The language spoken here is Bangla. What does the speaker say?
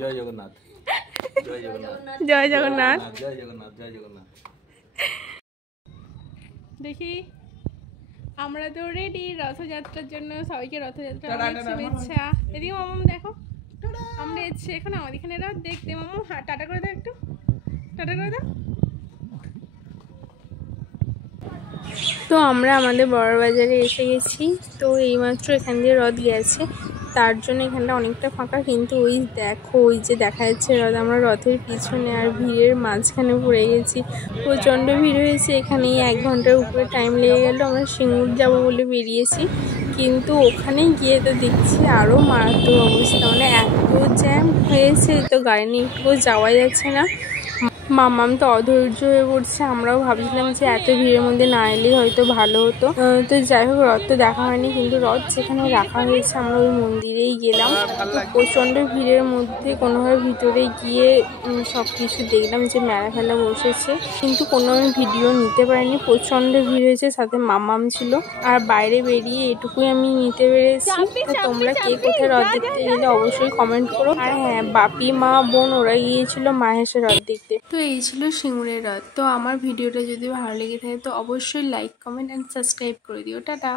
জয় জগন্নাথ, জয় জগন্নাথ, জয় জগন্নাথ, জয় জগন্নাথ, জয় জগন্নাথ। দেখি আমরা তো রেডি রথযাত্রার জন্য। সবাইকে রথযাত্রার অনেক শুভেচ্ছা। এদিকে মামাম দেখো আমরা এসেছি এখন আমাদের এখানে রথ দেখতে। মামাম টাটা করে দাও, একটু টাটা করে দাও। তো আমরা আমাদের বড় বাজারে এসে গেছি। তো এইমাত্র এখান দিয়ে রথ গেছে, তার জন্য এখানটা অনেকটা ফাঁকা। কিন্তু ওই দেখো, ওই যে দেখা যাচ্ছে রথ, আমরা রথের পিছনে আর ভিড়ের মাঝখানে পড়ে গেছি। প্রচণ্ড ভিড় হয়েছে এখানেই, 1 ঘন্টার উপরে টাইম লেগে গেল। আমরা সিঙ্গুর যাবো বলে বেরিয়েছি, কিন্তু ওখানে গিয়ে তো দেখছি আরও মারাত্মক অবস্থা। মানে এত জ্যাম হয়েছে, তো গাড়ি নিয়ে একটু যাওয়া যাচ্ছে না। মামাম তো অধৈর্য হয়ে পড়ছে। আমরাও ভাবছিলাম যে এত ভিড়ের মধ্যে না এলেই হয়তো ভালো হতো। তো যাই হোক, রথ তো দেখা হয়নি, কিন্তু রথ যেখানে রাখা হয়েছে আমরা ওই মন্দিরেই গেলাম। প্রচণ্ড ভিড়ের মধ্যে কোনোভাবে ভিতরে গিয়ে সব কিছু দেখলাম যে মেলা ফেলা বসেছে, কিন্তু কোনো ভিডিও নিতে পারিনি। প্রচণ্ড ভিড় হয়েছে, সাথে মামাম ছিল। আর বাইরে বেরিয়ে এটুকুই আমি নিতে পেরেছি। তো তোমরা কে কোথায় রথ দেখতে গেলে অবশ্যই কমেন্ট করো। আর হ্যাঁ, বাপি মা বোন ওরা গিয়েছিল মাহেশের রথ দেখতে। তো এই ছিল সিঙ্গুরের রথ। তো আমার ভিডিওটা যদি ভালো লেগে থাকে তো অবশ্যই লাইক, কমেন্ট অ্যান্ড সাবস্ক্রাইব করে দিও। টাটা।